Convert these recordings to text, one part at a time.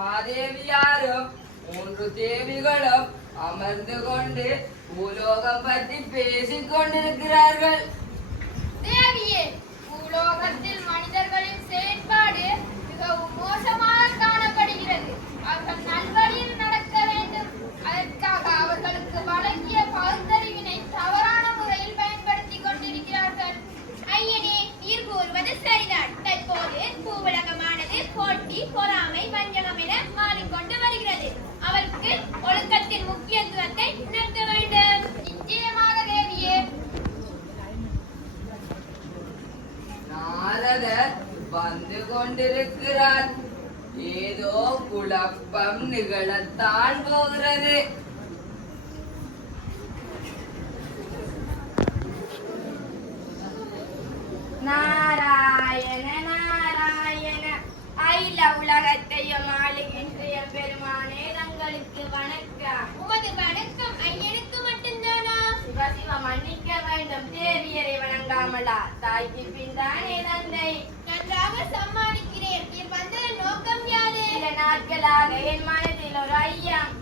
மாதேவியாரும் 3 தேவிகளும் அமர்ந்து கொண்டு பூலோகம் பற்றி பேசிக் கொண்டிருக்கிறார்கள். தேவியே, பூலோகத்தில் மனிதர்களின் செயற்பாடு மிகவும் மோசமாக காணப்படுகிறது. அவர்கள் நல்வழியில் நடக்க வேண்டும். அதற்காக அவர்களுக்கு வழங்கிய பகுத்தறிவினை தவறான முறையில் பயன்படுத்திக் கொண்டிருக்கிறார்கள். ஐயனே, நீர் கூறுவது சரிதான். தற்போது பூவுலகமானது போட்டி, பொறாமை, வஞ்சகம் என மாறிக்கொண்டு வருகிறது. அவருக்கு ஒழுக்கத்தின் முக்கியத்துவத்தை உணர்த்த வேண்டும். நிச்சயமாக தேவியே. நாரதர் வந்து கொண்டிருக்கிறார். ஏதோ குழப்பம் நிகழத்தான் போகிறது. நாராயண நாராயண, அகில உலகத்தையும் ஆளுகின்ற பெருமானே, தங்களுக்கு வணக்கம். உமது வணக்கம் ஐயனுக்கு மட்டும்தானா? சிவசிவ மன்னிக்க வேண்டும், தேவியரை வணங்காமலா? தாய்க்கு பின்தானே தந்தை. நன்றாக சம்மானிக்கிறேன். நீர் வந்த நோக்கம் யாது? சில நாட்களாக என் மனதில் ஒரு ஐயம்.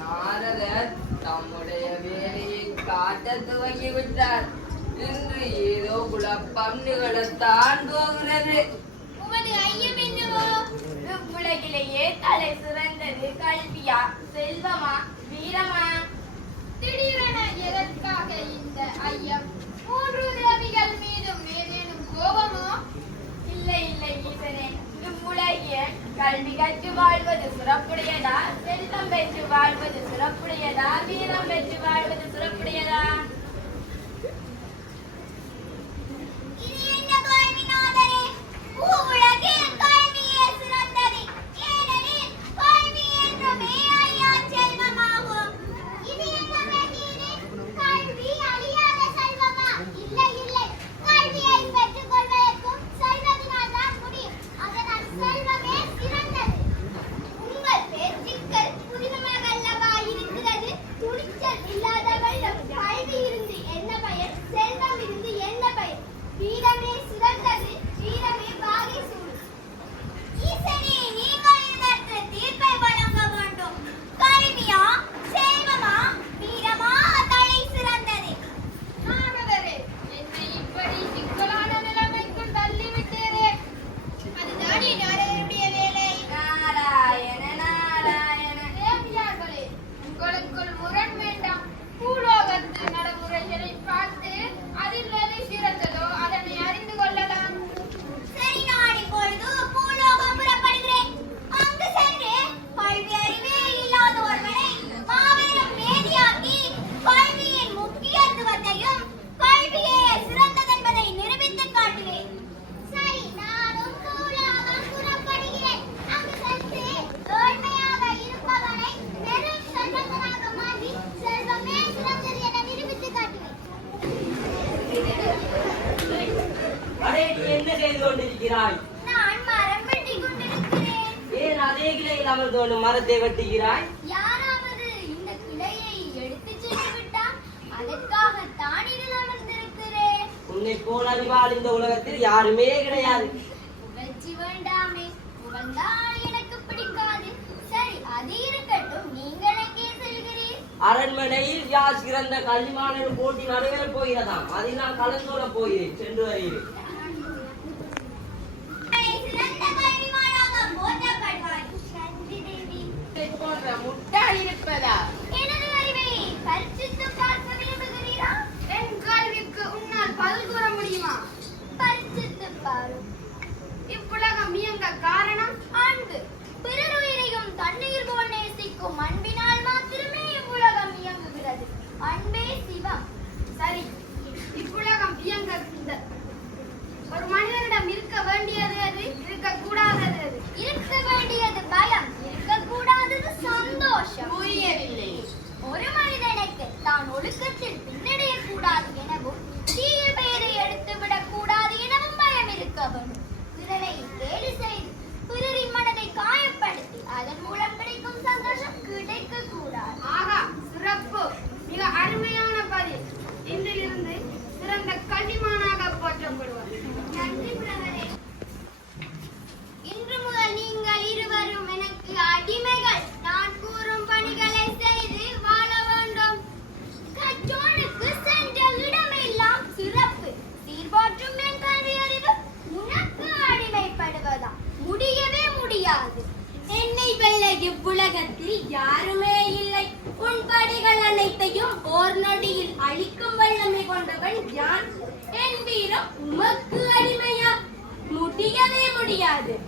நாரதர் தம்முடைய வேலையை காட்ட துவங்கிவிட்டார். இன்று ஏதோ குழப்பம் நிகழத்தான் போகிறது. உமது ஐயம் என்னவோ? உலகிலேயே தலை சிறந்தது கல்வியா, செல்வமா, வீரமா? திடீரென எதற்காக இந்த ஐயம்? 3 தேவிகள் மீதும் ஏதேனும் கோபமோ? இல்லை இல்லை ஈசனே, இவ்வுலகில் கல்வி கற்று வாழ்வது சிறப்புடையதா, செல்வம் பெற்று வாழ்வது சிறப்புடையதா, வீரம் பெற்று வாழ்வது சிறப்புடையதா? மரத்தை வெட்டுகிறாய். யாராவது இந்த கிளையை எடுத்து சென்று விட்டால் அதற்காகத்தான் இதில் அமர்ந்திருக்கிறேன். உன்னை போல் அறிவாள் இந்த உலகத்தில் யாருமே கிடையாது. புகழ்ச்சி வேண்டாமே, புகழ்ந்தால் எனக்கு பிடிக்காது. சரி, அது இருக்கட்டும். நீங்கள் எங்கே செல்கிறீர்? அரண்மனையில் யார் சிறந்த கல்விமானர் போட்டி நடைபெற போகிறதாம். அதில் நான் கலந்துர போகிறேன். சென்று வருகிறேன். முட்டாள் இருப்பதா? எனது அறிவை பரிசித்து பார்க்க விரும்புகிறீரா? என் கேள்விக்கு உன்னால் பதில் கூற முடியுமா? பரிசித்து பாரு. இவ்வுலகம் இயங்க காரணம் அன்பு. பிறருயிரையும் தண்ணீர் போல் நேசிக்கும் அன்பினால் மாத்திரமே இவ்வுலகம் இயங்குகிறது. அன்பே சிவம். சரி, இவ்வுலகம் இயங்க முடியாது. என்னை வெல்ல இவ்வுலகத்தில் யாருமே இல்லை. உன் படைகள் அனைத்தையும் ஓர் நொடியில் அழிக்கும் வல்லமை கொண்டவன் யான். என் வீரம் உமக்கு அடிமையா? முடியவே முடியாது.